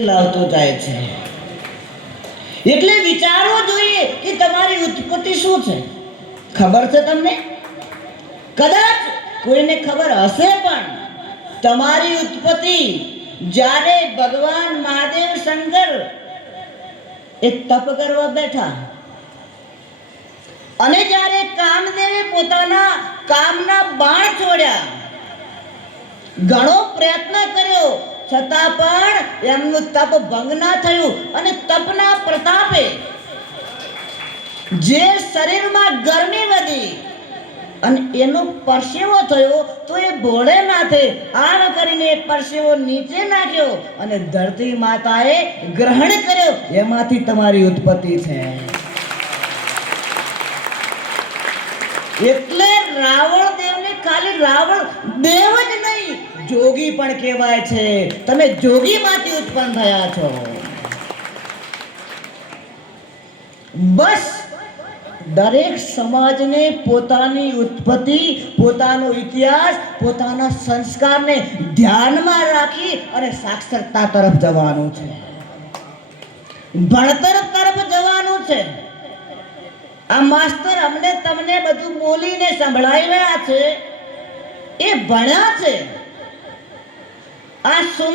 લાવતો જાય છે. એટલે વિચારવો જોઈએ કે તમારી ઉત્પત્તિ શું છે. ખબર છે તમને? કદાચ કોઈને ખબર હશે પણ તમારી ઉત્પત્તિ જ્યારે ભગવાન મહાદેવ શંકર એ તપ કરવા બેઠા. અને જ્યારે કામદેવે પોતાના કામના બાણ છોડ્યા, ઘણો પ્રયત્ન કર્યો. છતાં પણ એમનું તપ ભંગ ના થયું અને તપના પ્રતાપે જે શરીરમાં ગરમી વધી અને એનો પરસેવો થયો તો એ ભોળેનાથે આમ કરીને પરસેવો નીચે નાખ્યો અને ધરતી માતાએ ગ્રહણ કર્યો. એમાંથી તમારી ઉત્પત્તિ છે. એટલે રાવણ દેવને ખાલી રાવણ દેવ પણ કહેવાય છે. તમે જોગીમાંથી ઉત્પન્ન થયા છો. બસ, દરેક સમાજને પોતાની ઉત્પત્તિ, પોતાનો ઇતિહાસ, પોતાના સંસ્કારને ધ્યાનમાં રાખી અને સાક્ષરતા તરફ જવાનું છે. ભણતર તરફ જવાનું છે. આ માસ્તર અમને તમને બધું બોલીને સંભળાવી રહ્યા છે. એ ભણ્યા છે. આ સુંદર